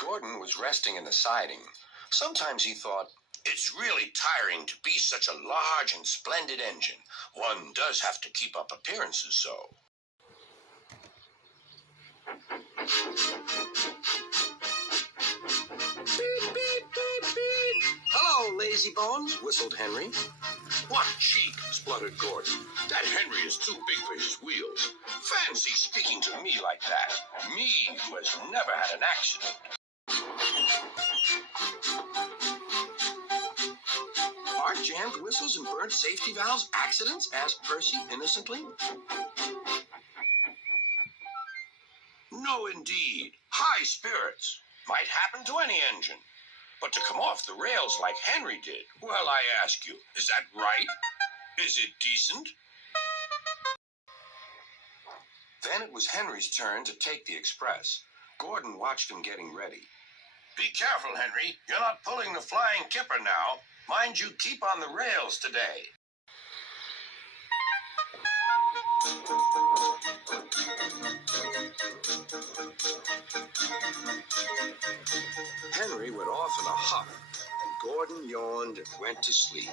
Gordon was resting in the siding. Sometimes he thought, "It's really tiring to be such a large and splendid engine. One does have to keep up appearances so." Beep, beep, beep, beep. "Hello, lazy bones," whistled Henry. What cheek, spluttered Gordon. That Henry is too big for his wheels. "Fancy speaking to me like that. Me, who has never had an accident." "Are jammed whistles and burnt safety valves accidents?" asked Percy innocently. "No, indeed. High spirits. Might happen to any engine. But to come off the rails like Henry did, well, I ask you, is that right? Is it decent?" Then it was Henry's turn to take the express. Gordon watched him getting ready. "Be careful, Henry. You're not pulling the flying kipper now. Mind you keep on the rails today." Henry went off in a huff, and Gordon yawned and went to sleep.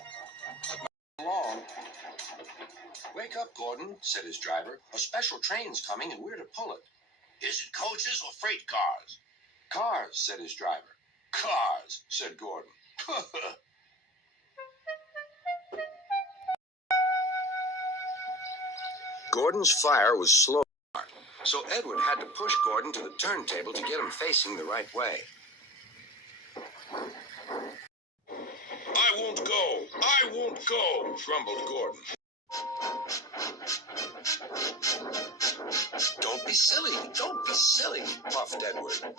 Not long. "Wake up, Gordon," said his driver. "A special train's coming, and we're to pull it." Is it coaches or freight cars? "Cars," said his driver. "Cars," said Gordon. Gordon's fire was slow, so Edward had to push Gordon to the turntable to get him facing the right way. I won't go. I won't go, grumbled Gordon. "Don't be silly. Don't be silly," puffed Edward.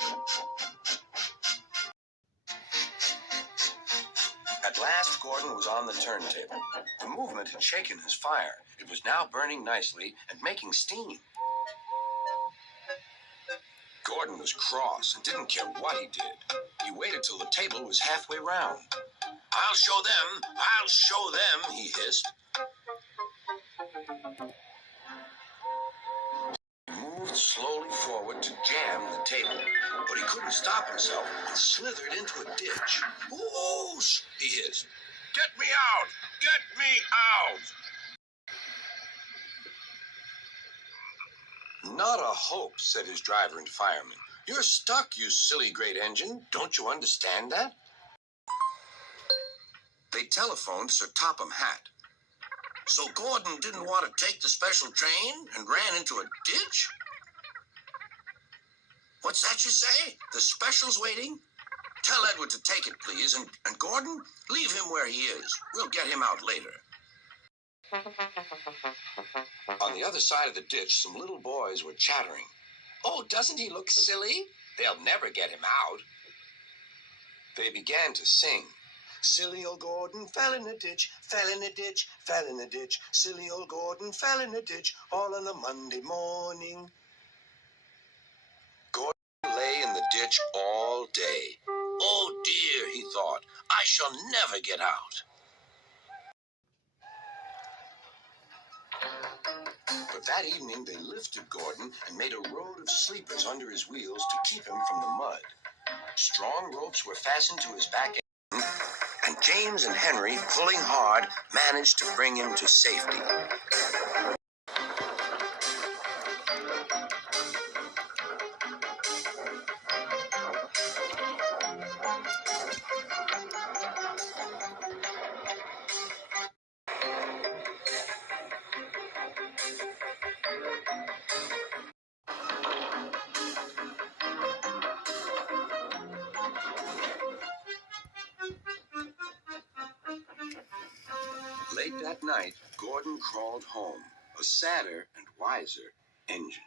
At last, Gordon was on the turntable. The movement had shaken his fire. It was now burning nicely and making steam. Gordon was cross and didn't care what he did. He waited till the table was halfway round. "I'll show them. I'll show them," he hissed. He moved slowly forward to jam the table, but he couldn't stop himself and slithered into a ditch. "Whoosh!" he hissed. Get me out! Get me out! "Not a hope," said his driver and fireman. "You're stuck, you silly great engine. Don't you understand that?" They telephoned Sir Topham Hatt. "So Gordon didn't want to take the special train and ran into a ditch?" "What's that you say? The special's waiting? Tell Edward to take it, please, and Gordon, leave him where he is. We'll get him out later." On the other side of the ditch, some little boys were chattering. "Oh, doesn't he look silly? They'll never get him out." They began to sing. "Silly old Gordon fell in a ditch, fell in a ditch, fell in a ditch. Silly old Gordon fell in a ditch, all on a Monday morning." Gordon lay in the ditch all day. "Oh dear," he thought, "I shall never get out." But that evening they lifted Gordon and made a road of sleepers under his wheels to keep him from the mud. Strong ropes were fastened to his back end, and James and Henry, pulling hard, managed to bring him to safety. Late that night, Gordon crawled home, a sadder and wiser engine.